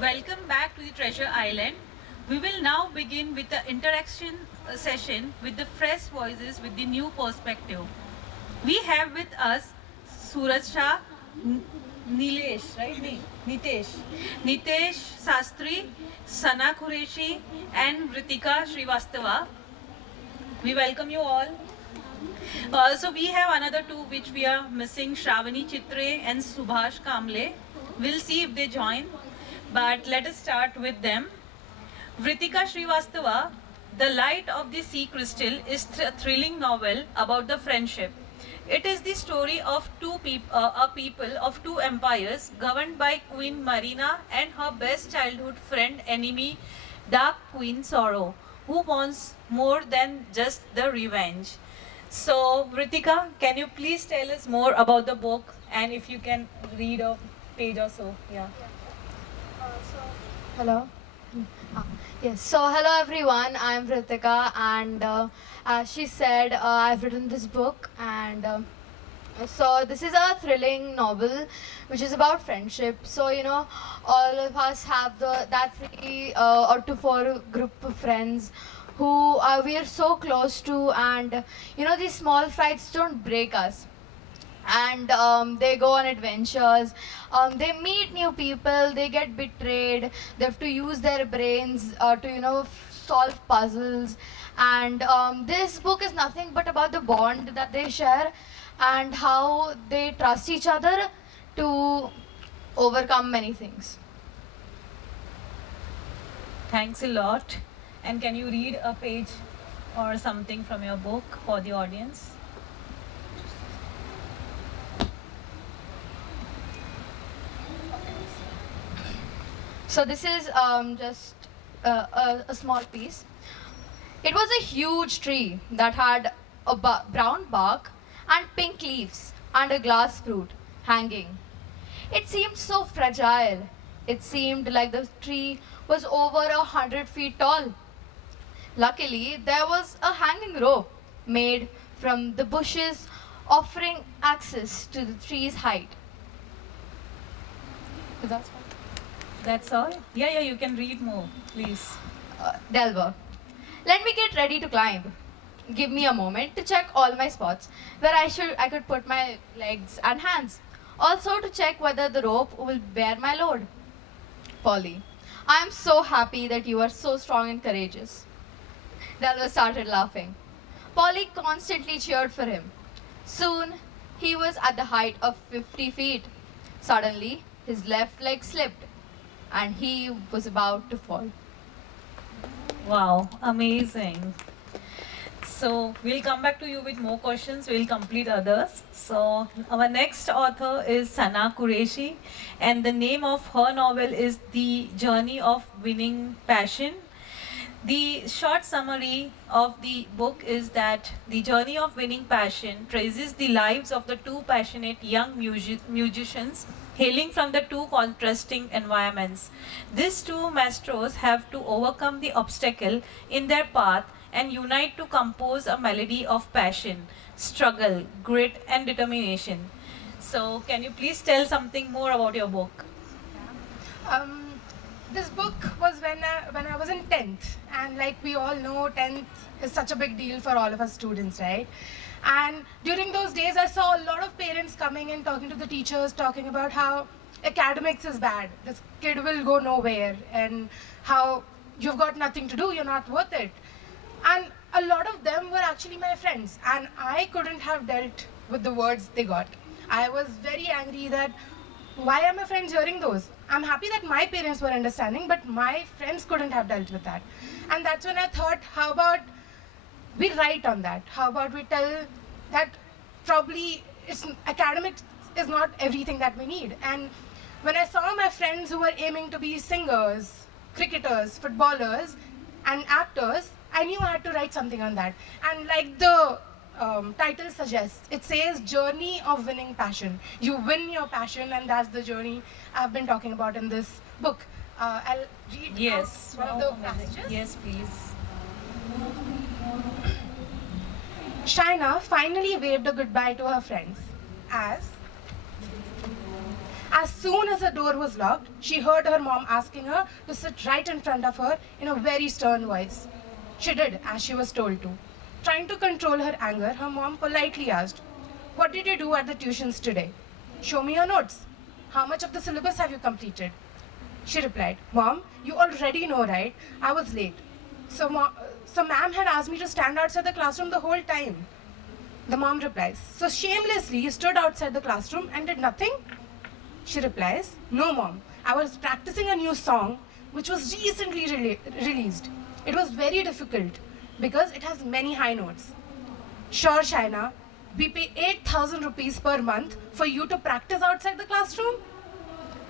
Welcome back to the Treasure Island. We will now begin with the interaction session with the fresh voices with the new perspective. We have with us Suraj Shah, Nilesh, right? Nitesh. Nitesh Sastri, Sana Qureshi, and Ritika Srivastava. We welcome you all. So we have another two which we are missing, Shravani Chitre and Subhash Kamble. We'll see if they join, but let us start with them. Vritika Srivastava, The Light of the Sea Crystal is a thrilling novel about the friendship. It is the story of a people of two empires governed by Queen Marina and her best childhood friend enemy, Dark Queen Sorrow, who wants more than just the revenge. So, Ritika, can you please tell us more about the book and if you can read a page or so? Yeah. Hello. Yes. So hello everyone. I'm Ritika, and as she said, I've written this book, and so this is a thrilling novel, which is about friendship. So all of us have that three or to four group of friends who we are so close to, and these small fights don't break us, and they go on adventures. They meet new people, they get betrayed, they have to use their brains to solve puzzles. And this book is nothing but about the bond that they share and how they trust each other to overcome many things. Thanks a lot. And can you read a page or something from your book for the audience? So this is just a small piece. It was a huge tree that had a brown bark and pink leaves and a glass fruit hanging. It seemed so fragile. It seemed like the tree was over 100 feet tall. Luckily, there was a hanging rope made from the bushes, offering access to the tree's height. So that's all. That's all? Yeah, you can read more, please. Delver. Let me get ready to climb. Give me a moment to check all my spots where I could put my legs and hands. Also to check whether the rope will bear my load. Polly, I am so happy that you are so strong and courageous. Delver started laughing. Polly constantly cheered for him. Soon he was at the height of 50 feet. Suddenly his left leg slipped and he was about to fall. Wow, amazing. So we'll come back to you with more questions. We'll complete others. So our next author is Sana Qureshi, and the name of her novel is The Journey of Winning Passion. The short summary of the book is that The Journey of Winning Passion traces the lives of the two passionate young musicians hailing from the two contrasting environments. These two maestros have to overcome the obstacle in their path and unite to compose a melody of passion, struggle, grit, and determination. So, can you please tell something more about your book? Um, this book was when I was in 10th, and like we all know, 10th is such a big deal for all of us students, right? And during those days, I saw a lot of parents coming and talking to the teachers, talking about how academics is bad, this kid will go nowhere, and how you've got nothing to do, you're not worth it. And a lot of them were actually my friends, and I couldn't have dealt with the words they got. I was very angry that why are my friends hearing those? I'm happy that my parents were understanding, but my friends couldn't have dealt with that. And that's when I thought, how about we write on that? How about we tell that probably academics is not everything that we need. And when I saw my friends who were aiming to be singers, cricketers, footballers, and actors, I knew I had to write something on that. And like the title suggests, it says Journey of Winning Passion. You win your passion, and that's the journey I've been talking about in this book. I'll read Yes. out one of the passages. Yes, please. Shaina finally waved a goodbye to her friends as As soon as the door was locked, she heard her mom asking her to sit right in front of her in a very stern voice. She did as she was told to. Trying to control her anger, her mom politely asked, "What did you do at the tuitions today? Show me your notes. How much of the syllabus have you completed?" She replied, "Mom, you already know, right? I was late. So ma'am had asked me to stand outside the classroom the whole time." The mom replies, "So shamelessly you stood outside the classroom and did nothing?" She replies, "No, mom. I was practicing a new song which was recently released. It was very difficult because it has many high notes." "Sure, Shaina, we pay 8,000 rupees per month for you to practice outside the classroom."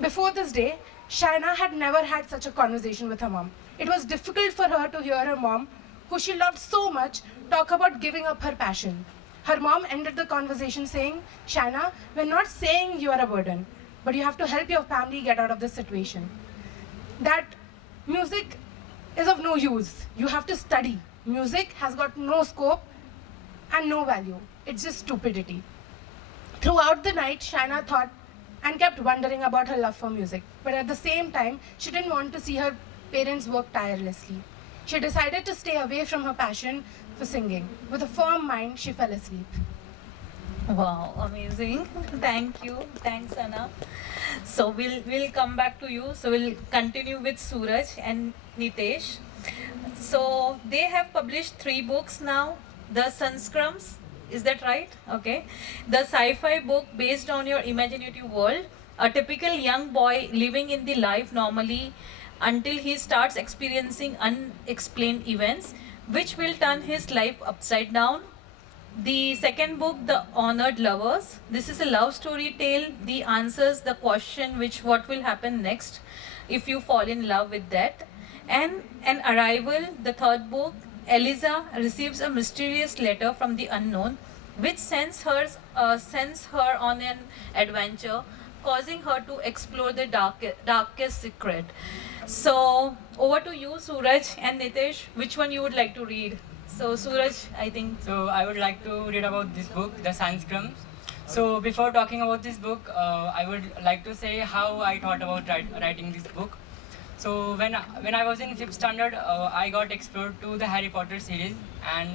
Before this day, Shaina had never had such a conversation with her mom. It was difficult for her to hear her mom, who she loved so much, talk about giving up her passion. Her mom ended the conversation saying, "Shaina, we're not saying you are a burden, but you have to help your family get out of this situation. That music is of no use. You have to study. Music has got no scope and no value. It's just stupidity." Throughout the night, Shaina thought and kept wondering about her love for music. But at the same time, she didn't want to see her parents work tirelessly. She decided to stay away from her passion for singing. With a firm mind, she fell asleep. Wow, amazing. Thank you. Thanks, Anna. So we'll come back to you. So we'll continue with Suraj and Nitesh. So they have published 3 books now. The Sunscrums, is that right? Okay. The sci-fi book based on your imaginative world. A typical young boy living in the life normally until he starts experiencing unexplained events, which will turn his life upside down. The second book, The Honored Lovers. This is a love story tale. The answers the question which what will happen next if you fall in love with that. And An Arrival, the third book. Eliza receives a mysterious letter from the unknown, which sends her on an adventure, causing her to explore the darkest secret. So over to you, Suraj and Nitesh. Which one you would like to read? So Suraj, I think. So I would like to read about this book, The Sunscrums. So before talking about this book, I would like to say how I thought about writing this book. So when I was in 5th standard, I got exposed to the Harry Potter series, and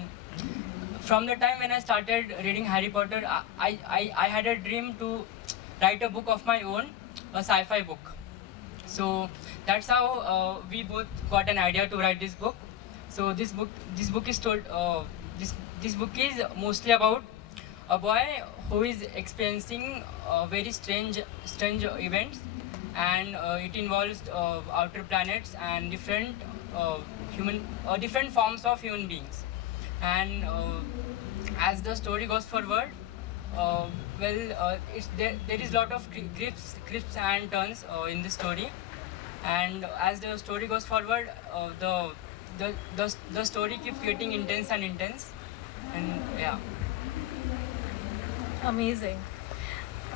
from the time when I started reading Harry Potter, I had a dream to write a book of my own, a sci-fi book. So that's how we both got an idea to write this book. So this book is told. This book is mostly about a boy who is experiencing very strange events, and it involves outer planets and different forms of human beings. And as the story goes forward, there is a lot of crisps and turns in the story. And as the story goes forward, the story keeps getting intense and intense, and yeah. Amazing.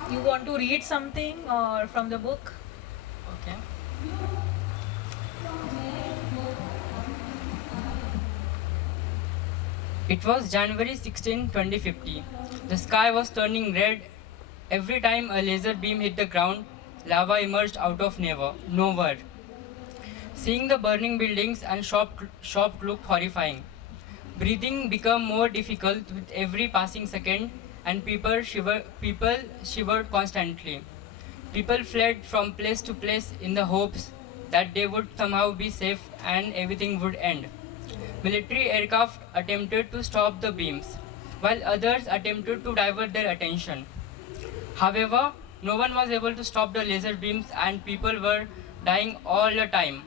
You want to read something or from the book? Okay. It was January 16, 2050. The sky was turning red. Every time a laser beam hit the ground, lava emerged out of nowhere. Seeing the burning buildings and shop looked horrifying. Breathing became more difficult with every passing second, and people shivered constantly. People fled from place to place in the hopes that they would somehow be safe and everything would end. Military aircraft attempted to stop the beams, while others attempted to divert their attention. However, no one was able to stop the laser beams, and people were dying all the time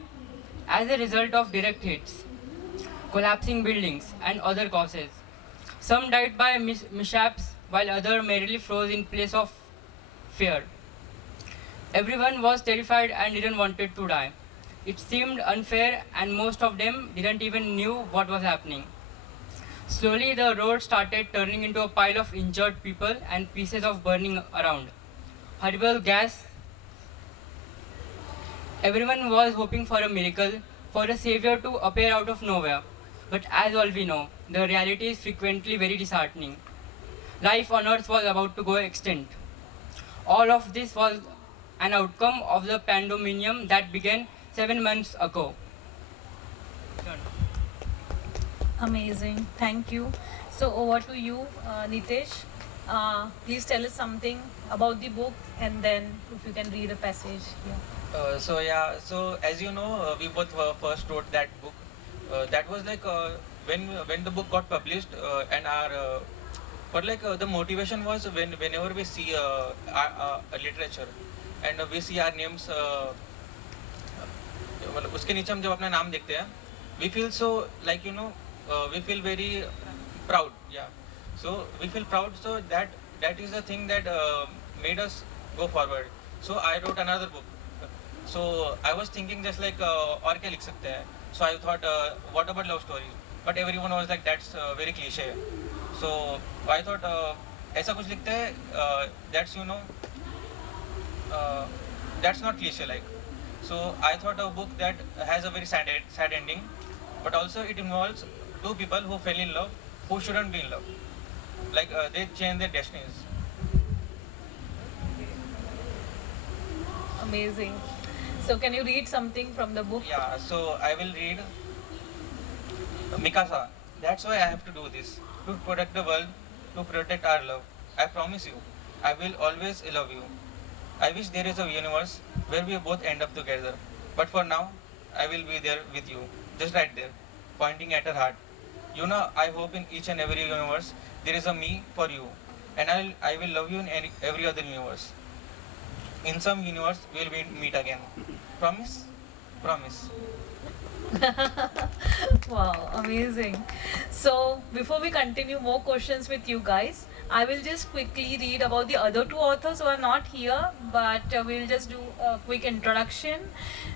as a result of direct hits, collapsing buildings, and other causes. Some died by mishaps, while others merely froze in place of fear. Everyone was terrified and didn't want to die. It seemed unfair, and most of them didn't even knew what was happening. Slowly, the road started turning into a pile of injured people and pieces of burning around. Horrible gas. Everyone was hoping for a miracle, for a savior to appear out of nowhere. But as all we know, the reality is frequently very disheartening. Life on Earth was about to go extinct. All of this was an outcome of the pandemonium that began 7 months ago. Amazing. Thank you. So over to you, Nitesh. Please tell us something about the book, and then if you can read a passage. Yeah. So as you know, we both first wrote that book. That was like when the book got published, and our but like the motivation was whenever we see literature and we see our names, मतलब उसके नीचे हम जब अपना नाम देखते हैं, we feel so like we feel very proud. Yeah. So we feel proud. So that is the thing that made us go forward. So I wrote another book. So I was thinking just like और क्या लिख सकते हैं. So I thought what about love story? But everyone was like that's very cliche. So I thought ऐसा कुछ लिखते हैं that's that's not cliche like. So I thought a book that has a very sad ending, but also it involves two people who fell in love who shouldn't be in love. Like they change their destinies. Amazing. So can you read something from the book? Yeah, so I will read Mikasa. That's why I have to do this. To protect the world, to protect our love. I promise you, I will always love you. I wish there is a universe where we both end up together. But for now, I will be there with you. Just right there, pointing at her heart. I hope in each and every universe, there is a me for you. And I will love you in every other universe. In some universe, we'll meet again. Promise? Promise. Wow, amazing. So before we continue more questions with you guys, I will just quickly read about the other two authors who are not here, but we'll just do a quick introduction.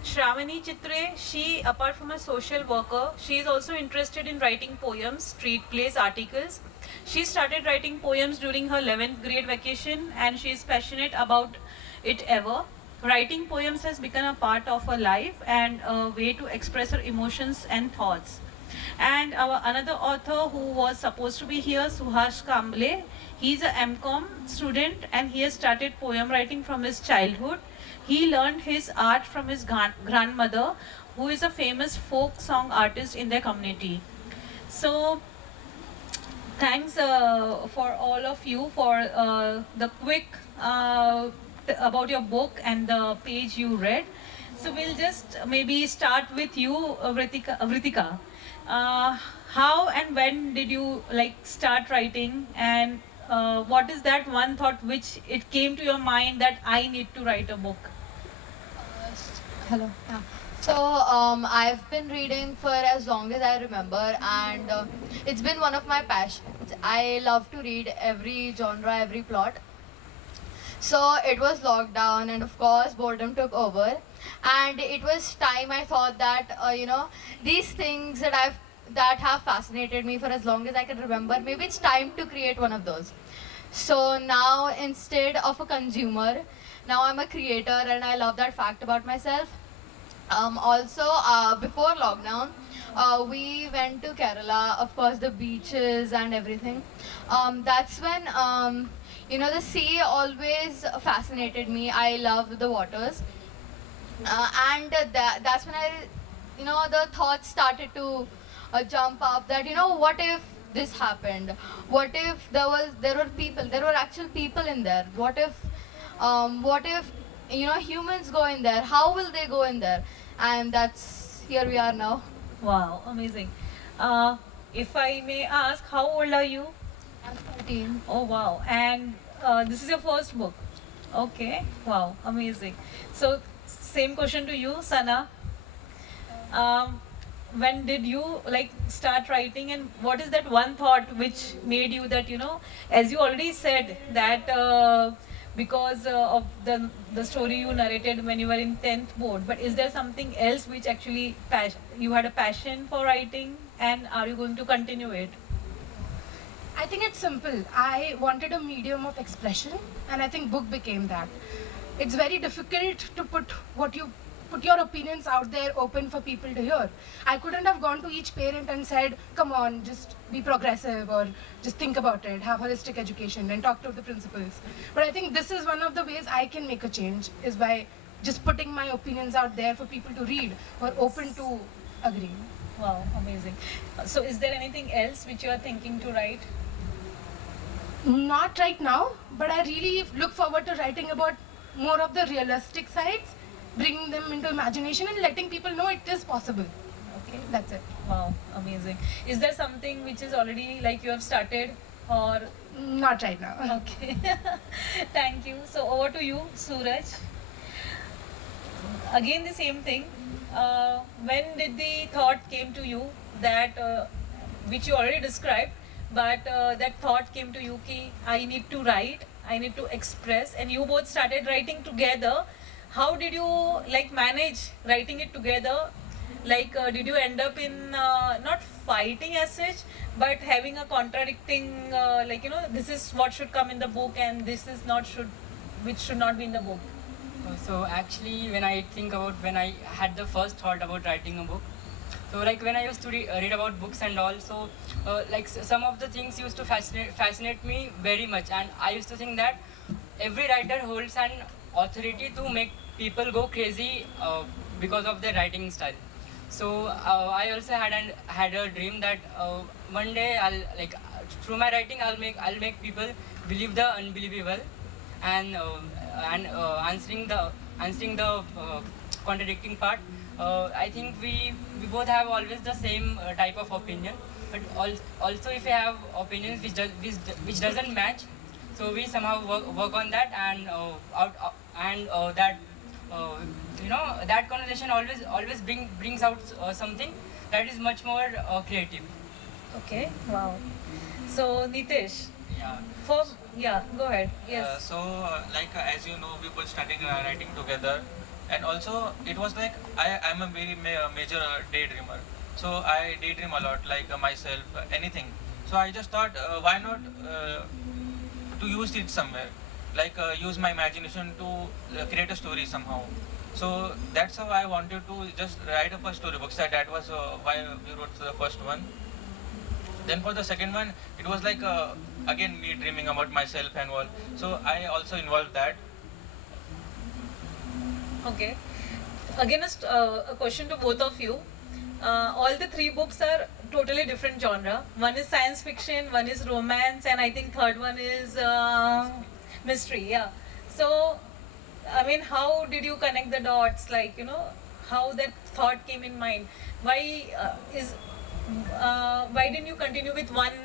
Shravani Chitre, she, apart from a social worker, she is also interested in writing poems, street plays, articles. She started writing poems during her 11th grade vacation, and she is passionate about it ever. Writing poems has become a part of her life and a way to express her emotions and thoughts. And our another author who was supposed to be here, Suhash Kamble, he's a MCom student and he has started poem writing from his childhood. He learned his art from his grandmother, who is a famous folk song artist in their community. So thanks for all of you for the quick about your book and the page you read. So we'll just maybe start with you, Vritika. How and when did you start writing, and what is that one thought which it came to your mind that I need to write a book? Hello. Yeah. So I've been reading for as long as I remember, and it's been one of my passions. I love to read every genre, every plot. So it was lockdown, and of course boredom took over, and it was time I thought that these things that have fascinated me for as long as I can remember, maybe it's time to create one of those. So now instead of a consumer, now I'm a creator, and I love that fact about myself. Also, before lockdown, we went to Kerala, of course the beaches and everything. That's when the sea always fascinated me. I love the waters, and that's when the thoughts started to jump up that what if this happened? What if there were actual people in there? What if humans go in there? How will they go in there? And that's here we are now. Wow, amazing. If I may ask, how old are you? I'm 14. Oh wow, and this is your first book. Okay, wow, amazing. So same question to you, Sana. When did you start writing, and what is that one thought which made you that as you already said that because of the story you narrated when you were in 10th board, but is there something else which actually you had a passion for writing, and are you going to continue it? I think it's simple. I wanted a medium of expression, and I think book became that. It's very difficult to put put your opinions out there open for people to hear. I couldn't have gone to each parent and said, come on, just be progressive or just think about it, have holistic education and talk to the principals. But I think this is one of the ways I can make a change, is by just putting my opinions out there for people to read or open to agreeing. Wow, amazing. So is there anything else which you are thinking to write? Not right now, but I really look forward to writing about more of the realistic sides, bringing them into imagination and letting people know it is possible. Okay. That's it. Wow, amazing. Is there something which is already like you have started or? Not right now. Okay. Thank you. So over to you, Suraj. Again the same thing. When did the thought came to you that, which you already described, but that thought came to you ki I need to write, I need to express, and you both started writing together. How did you like manage writing it together? Like did you end up in not fighting as such, but having a contradicting like this is what should come in the book and this is not which should not be in the book? So actually, when I think about when I had the first thought about writing a book, so like when I used to read about books and all, so like some of the things used to fascinate me very much, and I used to think that every writer holds an authority to make people go crazy because of their writing style. So I also had a dream that one day through my writing I'll make people believe the unbelievable, and answering the contradicting part. I think we both have always the same type of opinion, but also if we have opinions which doesn't match, so we somehow work on that, and that that conversation always brings out something that is much more creative. Okay. Wow. So Nitesh, Yeah. go ahead. Yes. As you know, we both started writing together, and also it was like I'm a very major daydreamer. So I daydream a lot, like myself, anything. So I just thought, why not to use it somewhere, like use my imagination to create a story somehow. So that's how I wanted to just write a first storybook. So that was why we wrote the first one. Then for the second one, it was like again me dreaming about myself and all. So I also involved that. Okay. Again, a question to both of you. All the three books are totally different genre. One is science fiction, one is romance, and I think third one is mystery. Yeah. So, I mean, how did you connect the dots? Like, how that thought came in mind? Why why didn't you continue with one,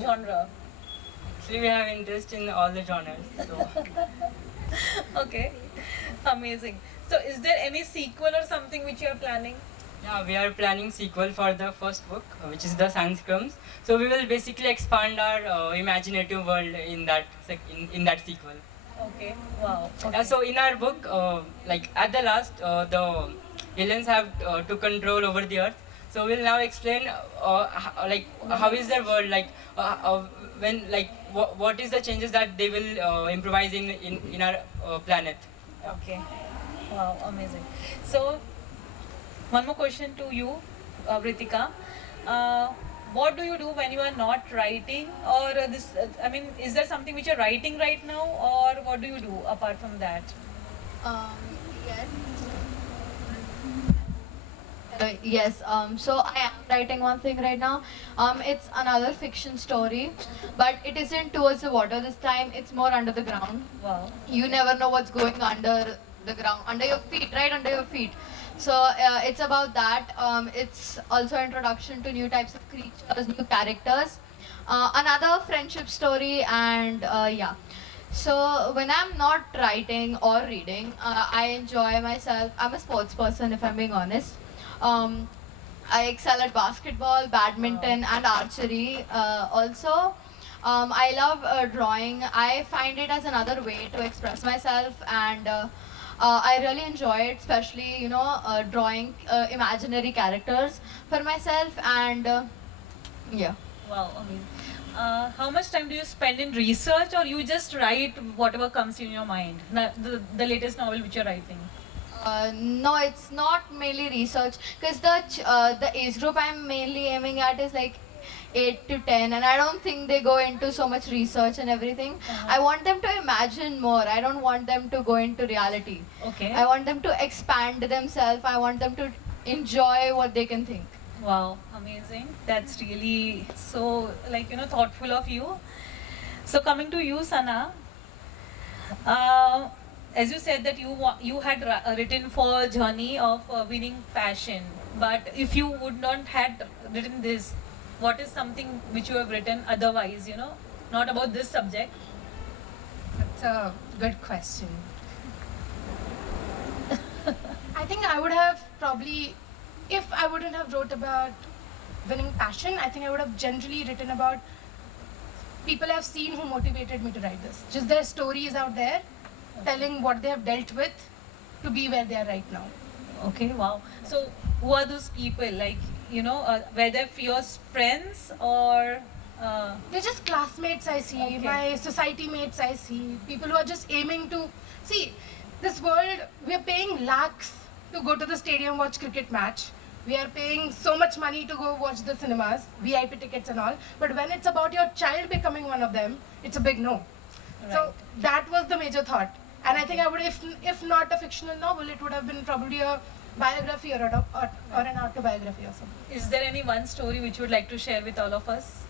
genre? Actually, we have interest in all the genres. So. Okay, amazing. So, is there any sequel or something which you are planning? Yeah, we are planning sequel for the first book, which is the Science Crumbs. So we will basically expand our imaginative world in that in that sequel. Okay, wow. Okay. Yeah, so in our book, like at the last, the aliens have took control over the Earth. So we'll now explain how is their world, like when what is the changes that they will improvise in our planet. Okay. Wow, amazing. So, one more question to you, Vritika. What do you do when you are not writing, or is there something which you're writing right now, or what do you do apart from that? Yes. Yes. So I am writing one thing right now. It's another fiction story, but it isn't towards the water this time. It's more under the ground. Wow. You never know what's going under the ground, under your feet, right under your feet. So it's about that. It's also introduction to new types of creatures, new characters, another friendship story, and yeah. So when I'm not writing or reading, I enjoy myself. I'm a sports person, if I'm being honest. I excel at basketball, badminton, and archery. Also, I love drawing. I find it as another way to express myself, and I really enjoy it, especially drawing imaginary characters for myself, and yeah. Wow, amazing. How much time do you spend in research, or you just write whatever comes in your mind? The latest novel which you're writing. No, it's not mainly research because the age group I'm mainly aiming at is like 8 to 10, and I don't think they go into so much research and everything. I want them to imagine more. I don't want them to go into reality. Okay. I want them to expand themselves. I want them to enjoy what they can think. Wow, amazing. That's really so, like, thoughtful of you. So coming to you, Sana, as you said that you had written for Journey of Winning Passion, but if you would not had written this, what is something which you have written otherwise, not about this subject? That's a good question. I think I would have probably, if I wouldn't have wrote about winning passion, I think I would have generally written about people I've seen who motivated me to write this. Just their stories out there, telling what they have dealt with to be where they are right now. Okay, wow. So who are those people? Like, were they fierce friends or? They're just classmates I see, Okay. my society mates I see, people who are just aiming to see this world. We are paying lakhs to go to the stadium, watch cricket match. We are paying so much money to go watch the cinemas, VIP tickets and all. But when it's about your child becoming one of them, it's a big no. So Right. that was the major thought. And I think I would, if not a fictional novel, it would have been probably a biography or an autobiography or something. Is there any one story which you would like to share with all of us?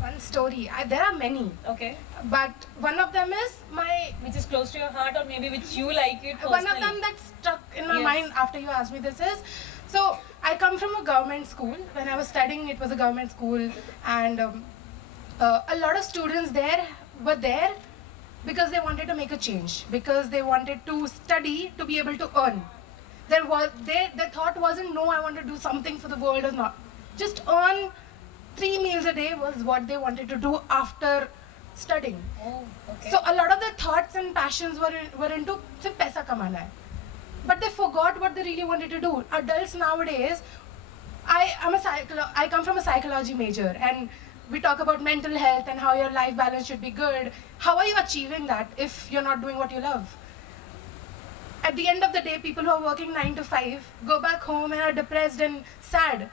One story. There are many, Okay. but one of them is my. Which is close to your heart, or maybe which you like it personally? One of them that stuck in my Yes. mind after you asked me this is, so I come from a government school. When I was studying, it was a government school, and a lot of students there were there because they wanted to make a change, because they wanted to study to be able to earn. Their thought wasn't, no, I want to do something for the world or not. Just earn 3 meals a day was what they wanted to do after studying. Oh, okay. So a lot of their thoughts and passions were into सिर्फ पैसा कमाना है. But they forgot what they really wanted to do. Adults nowadays, I come from a psychology major, and we talk about mental health and how your life balance should be good. How are you achieving that if you're not doing what you love? At the end of the day, people who are working 9 to 5 go back home and are depressed and sad.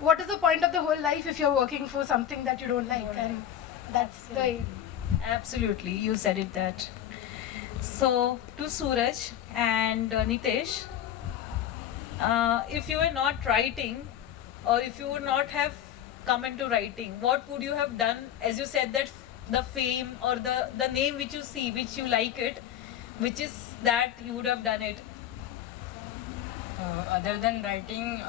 What is the point of the whole life if you're working for something that you don't like? And that's the Absolutely, you said it that. So, to Suraj and Nitesh, if you were not writing, or if you would not have come into writing, what would you have done? As you said that the fame or the name which you see, which you like it, which is that you would have done it. Other than writing,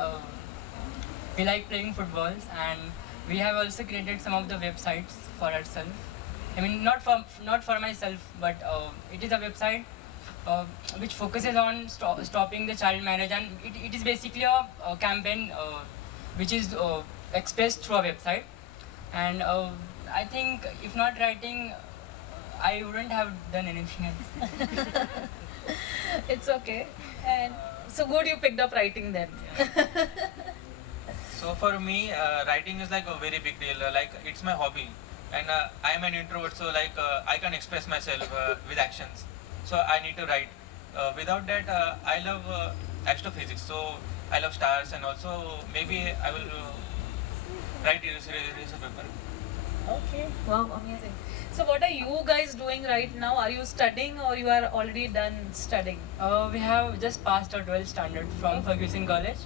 we like playing footballs, and we have also created some of the websites for ourselves. I mean, not for myself, but it is a website which focuses on stopping the child marriage, and it is basically a campaign which is expressed through a website. And I think if not writing, I wouldn't have done anything else. It's okay. And so good you picked up writing then. So for me, writing is like a very big deal. Like it's my hobby, and I am an introvert, so like I can express myself with actions. So I need to write. Without that, I love astrophysics. So I love stars, and also maybe I will write research paper. Okay. Wow, amazing. So what are you guys doing right now? Are you studying or you are already done studying? We have just passed our 12th standard from Ferguson College,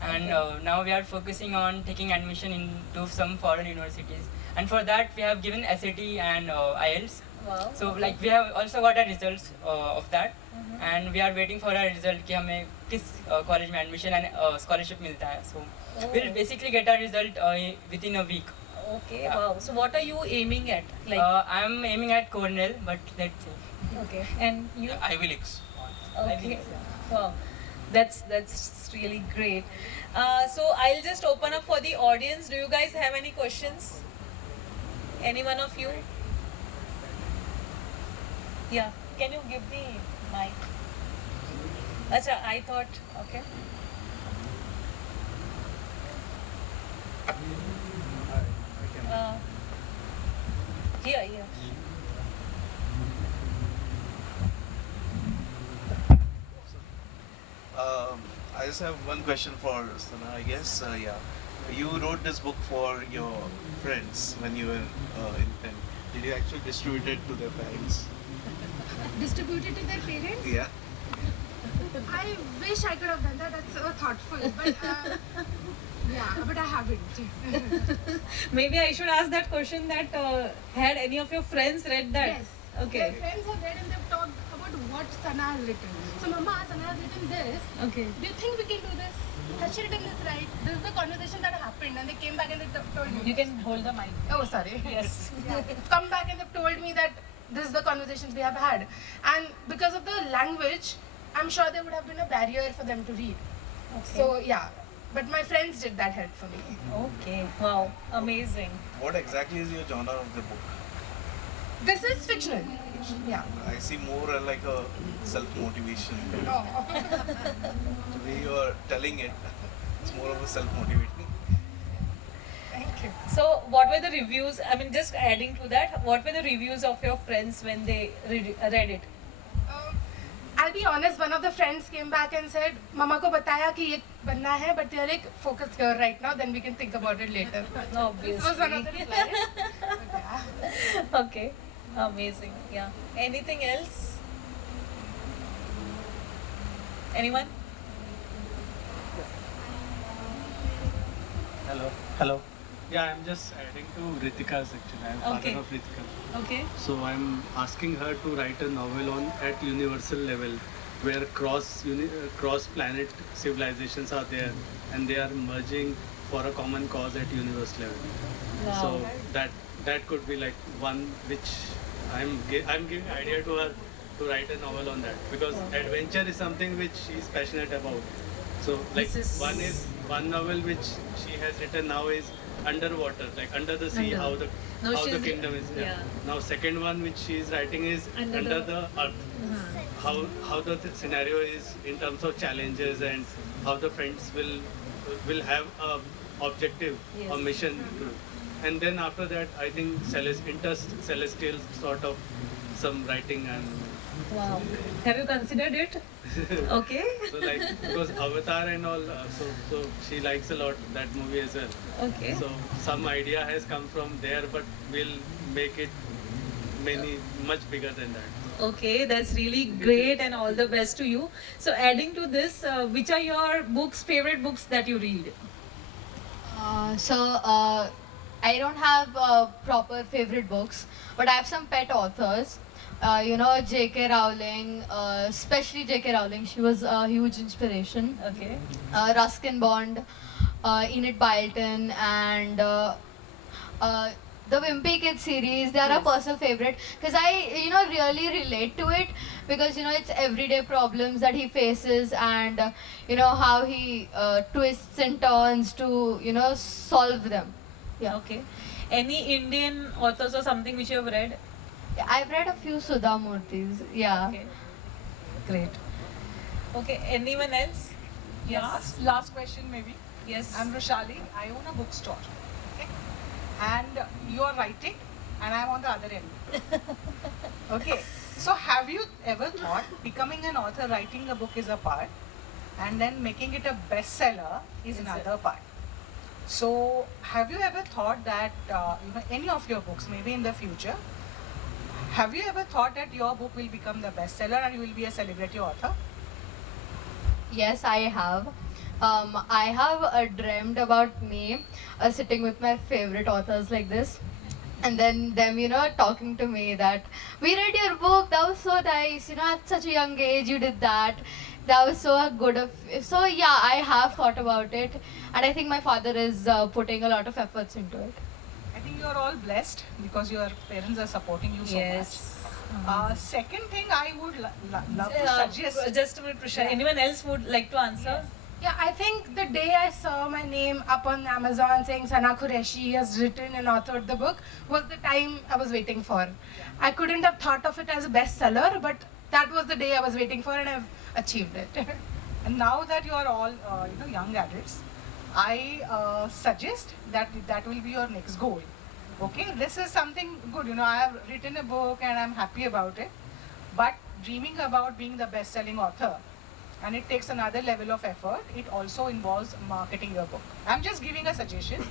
and now we are focusing on taking admission into some foreign universities. And for that, we have given SAT and IELTS. Wow. So like we have also got our results of that, and we are waiting for our result कि हमें किस college में admission and scholarship मिलता है. So we'll basically get our result within a week. Okay, Yeah. wow. So what are you aiming at? Like, I'm aiming at Cornell, but let's see. okay. And you? Ivy Leagues. Okay. Wow. That's really great. So I'll just open up for the audience. Do you guys have any questions? Any one of you? Yeah. Can you give the mic? Acha, I thought, okay. Here. I just have one question for Sana. I guess, yeah. You wrote this book for your friends when you were in 10. Did you actually distribute it to their parents? Distributed to their parents? Yeah. I wish I could have done that. That's so thoughtful. But yeah, but I haven't. Maybe I should ask that question that had any of your friends read that? Yes. My Okay. friends have read and they've talked about what Sana has written. So, Mama, Sana has written this. Okay. Do you think we can do this? Has she written this right? This is the conversation that happened, and they came back and they told me. You can hold the mic. Oh, sorry. Yes. Yeah. Come back and they've told me that this is the conversations we have had, and because of the language, I'm sure there would have been a barrier for them to read. So yeah, but my friends did that help for me. Okay. Wow. Amazing. What exactly is your genre of the book? This is fictional. Yeah. I see more like a self-motivation. Oh. The way you are telling it, it's more of a self-motivating. Thank you. So, what were the reviews? I mean, just adding to that, what were the reviews of your friends when they read it? I'll be honest, one of the friends came back and said, Mama ko bataya ki ye banna hai, but you're like, focus here right now, then we can think about it later. Obviously. This was one of the replies. But yeah. Okay. Amazing. Yeah. Anything else? Anyone? Hello. Hello. Yeah, I'm just adding to Ritika's actually. I'm Okay. father of Ritika. Okay. So I'm asking her to write a novel on at universal level, where cross planet civilizations are there, and they are merging for a common cause at universe level. Wow. So that could be like one which I'm giving idea to her to write a novel on that, because adventure is something which she's passionate about. So like This is- one novel which she has written now is underwater, like under the sea, Under. how the No, how the she's- kingdom is. yeah. Now second one which she is writing is Under under the- the earth. How the scenario is in terms of challenges, and how the friends will have a objective or Yes. mission. And then after that, I think celestial sort of some writing and Wow. Have you considered it? Okay. so like because Avatar and all, so she likes a lot that movie as well. Okay. So some idea has come from there, but we'll make it much bigger than that. Okay, that's really great and all the best to you. So, adding to this, which are your favorite books that you read? I don't have proper favorite books, but I have some pet authors. J.K. Rowling, especially J.K. Rowling, she was a huge inspiration. Okay. Ruskin Bond, Enid Blyton, and the Wimpy Kid series. They are a personal favorite because I, really relate to it because it's everyday problems that he faces and how he twists and turns to solve them. Yeah. Okay. Any Indian authors or something which you have read? Yeah, I've read a few Sudha Murthy's. Yeah. Okay. Great. Okay. Anyone else? Yes. Last question maybe. Yes. I'm Roshali. I own a bookstore. Okay. And you are writing and I'm on the other end. Okay. So have you ever thought becoming an author, writing a book is a part, and then making it a bestseller is another part? So have you ever thought that any of your books, maybe in the future, have you ever thought that your book will become the bestseller and you will be a celebrity author? Yes, I have. I have dreamt about me sitting with my favorite authors like this, and then them, talking to me that we read your book. That was so nice. At such a young age, you did that. That was so good of. So yeah, I have thought about it, and I think my father is putting a lot of efforts into it. I think you are all blessed because your parents are supporting you so Yes. much. Second thing I would love to suggest. Just a minute, Prashant. Anyone else would like to answer? Yeah, I think the day I saw my name up on Amazon saying Sana Qureshi has written and authored the book was the time I was waiting for. I couldn't have thought of it as a bestseller, but that was the day I was waiting for and I've achieved it. And now that you are all young adults, I suggest that will be your next goal. Okay, this is something good. I have written a book and I'm happy about it. But dreaming about being the best-selling author and it takes another level of effort. It also involves marketing your book. I'm just giving a suggestion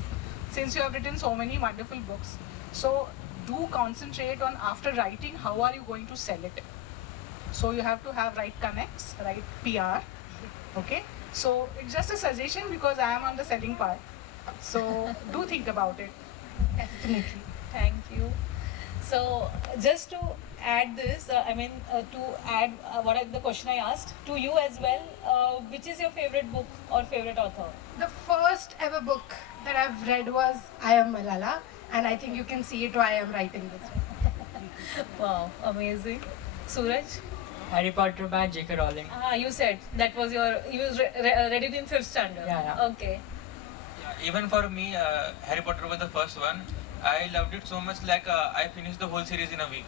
since you have written so many wonderful books. So do concentrate on, after writing, how are you going to sell it. So you have to have right connects, right PR. Okay. So it's just a suggestion because I am on the selling part. So do think about it. Definitely. Thank you. So just to add this, to add the question I asked to you as well, which is your favorite book or favorite author? The first ever book that I've read was I Am Malala, and I think you can see it why I'm writing this. Wow, amazing. Suraj? Harry Potter by J.K. Rowling. You said that was you read it in 5th standard. Yeah. Okay. Yeah, even for me, Harry Potter was the first one. I loved it so much, like I finished the whole series in a week.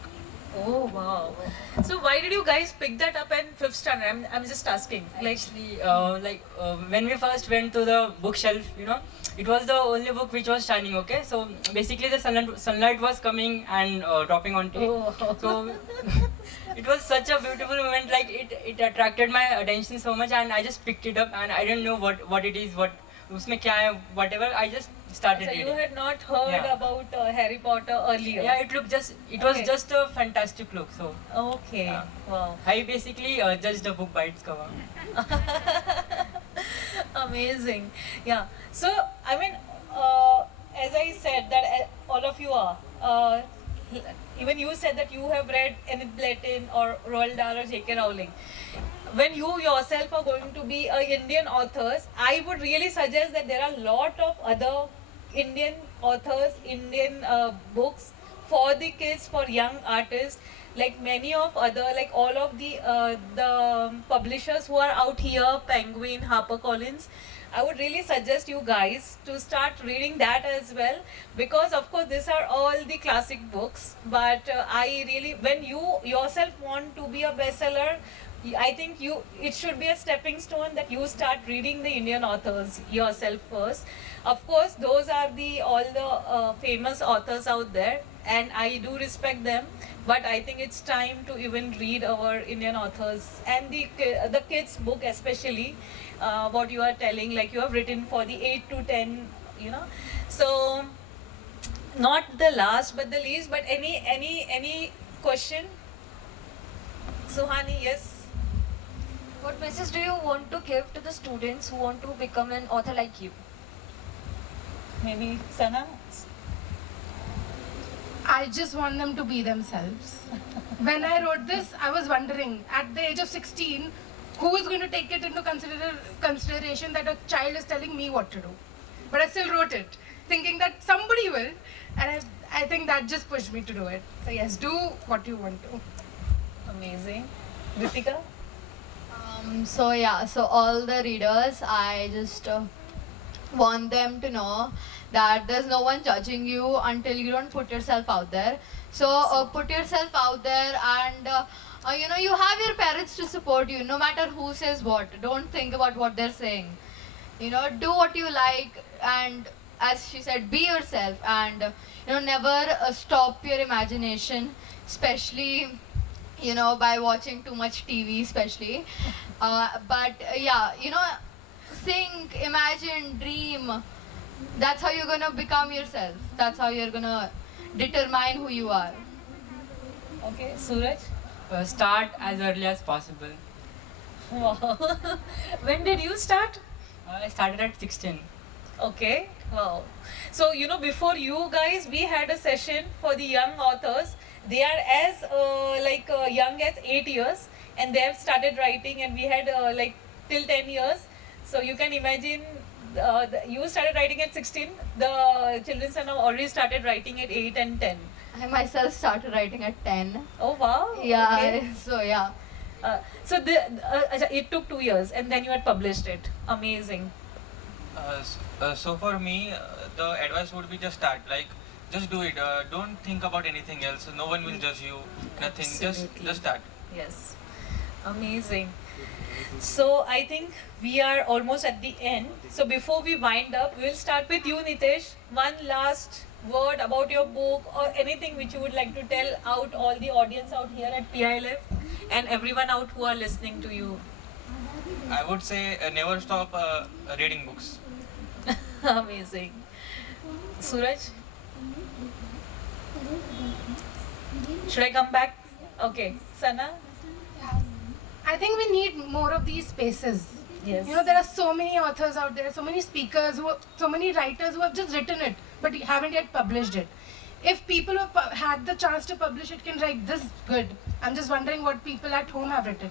Oh wow. So why did you guys pick that up in 5th standard? I'm just asking. Actually, when we first went to the bookshelf, it was the only book which was shining. Okay, so basically the sunlight was coming and dropping onto it. Oh. So it was such a beautiful moment. Like it attracted my attention so much, and I just picked it up, and I didn't know what it is, what उसमें क्या है, whatever. I just started So reading. you had not heard Yeah. about Harry Potter earlier? Yeah, it was Okay. just a fantastic look. So Okay. Yeah. Wow. I basically judged the book by its cover. Amazing. Yeah. So as I said that all of you are. Even you said that you have read Enid Blyton or Roald Dahl or J.K. Rowling. When you yourself are going to be Indian authors, I would really suggest that there are a lot of other Indian authors, Indian books for the kids, for young artists, like many of other, like all of the publishers who are out here, Penguin, HarperCollins. I would really suggest you guys to start reading that as well, because of course these are all the classic books, but I really, when you yourself want to be a bestseller, I think it should be a stepping stone that you start reading the Indian authors yourself first. Of course, those are all the famous authors out there, and I do respect them. But I think it's time to even read our Indian authors and the kids' book, especially what you are telling, like you have written for the 8 to 10, So, not the last but the least, but any question? Suhani, yes. What message do you want to give to the students who want to become an author like you? Maybe Sana? I just want them to be themselves. When I wrote this, I was wondering, at the age of 16, who is going to take it into consideration that a child is telling me what to do? But I still wrote it, thinking that somebody will, and I think that just pushed me to do it. So yes, do what you want to. Amazing. Ritika? So all the readers, I just want them to know that there's no one judging you until you don't put yourself out there. So put yourself out there, and you have your parents to support you no matter who says what. Don't think about what they're saying. Do what you like, and as she said, be yourself, and never stop your imagination, especially by watching too much TV, especially. Think, imagine, dream. That's how you're gonna become yourself. That's how you're gonna determine who you are. Okay, Suraj? Start as early as possible. Wow. When did you start? I started at 16. Okay, wow. So, before you guys, we had a session for the young authors. They are as young as 8 years, and they have started writing, and we had till 10 years. So you can imagine, you started writing at 16, the children are now already started writing at 8 and 10. I myself started writing at 10. Oh wow. Yeah, Okay. so yeah. It took 2 years, and then you had published it. Amazing. So for me, the advice would be just start. Just do it. Don't think about anything else. No one will judge you. Nothing. Absolutely. Just start. Yes. Amazing. So I think we are almost at the end. So before we wind up, we'll start with you, Nitesh. One last word about your book or anything which you would like to tell out all the audience out here at PILF and everyone out who are listening to you. I would say never stop reading books. Amazing. Suraj? Should I come back? Okay. Sana? I think we need more of these spaces. Yes. You know, there are so many authors out there, so many speakers, so many writers who have just written it, but haven't yet published it. If people who have had the chance to publish it can write this good, I'm just wondering what people at home have written.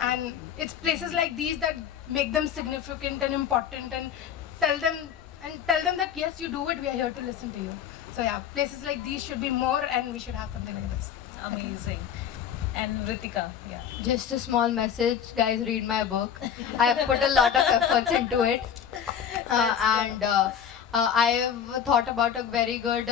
And it's places like these that make them significant and important, and tell them that yes, you do it. We are here to listen to you. So yeah, places like these should be more, and we should have something like this. Amazing. And Ritika, yeah. Just a small message, guys, read my book. I have put a lot of efforts into it. I have thought about a very good,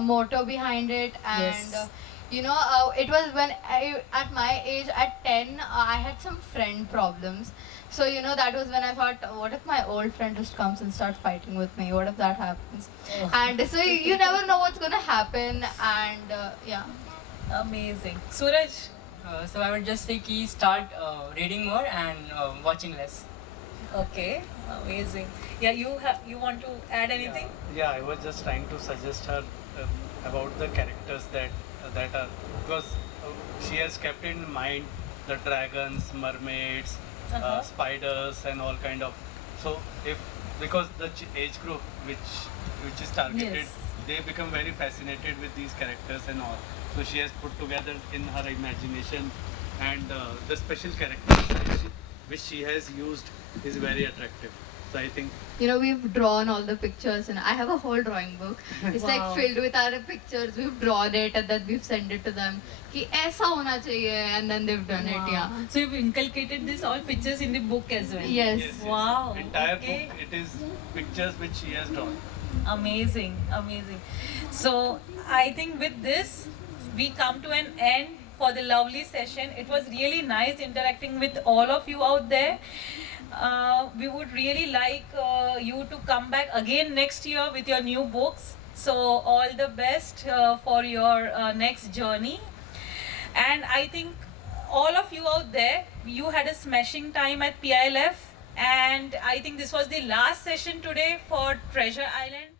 motto behind it. And, Yes. it was when at my age, at 10, I had some friend problems. So, that was when I thought, what if my old friend just comes and starts fighting with me? What if that happens? Oh. And so you never know what's going to happen. And, yeah. Amazing. Suraj? So I would just say ki start reading more and watching less. Okay. Amazing. Yeah, you want to add anything? Yeah, I was just trying to suggest her about the characters that are, because she has kept in mind the dragons, mermaids, spiders, and all kind of. So because the age group which is targeted, Yes. they become very fascinated with these characters and all. So she has put together in her imagination, and the special characters which she has used is very attractive. So I think We've drawn all the pictures, and I have a whole drawing book. It's Wow. like filled with our pictures. We've drawn it, and then we've sent it to them. कि ऐसा होना चाहिए, and then they've done it. Yeah. So you've inculcated this all pictures in the book as well. Yes. Wow. Entire Okay. book, it is pictures which she has drawn. Amazing, amazing. So I think with this we come to an end for the lovely session. It was really nice interacting with all of you out there. We would really like you to come back again next year with your new books. So all the best for your next journey. And I think all of you out there, you had a smashing time at PILF. And I think this was the last session today for Treasure Island.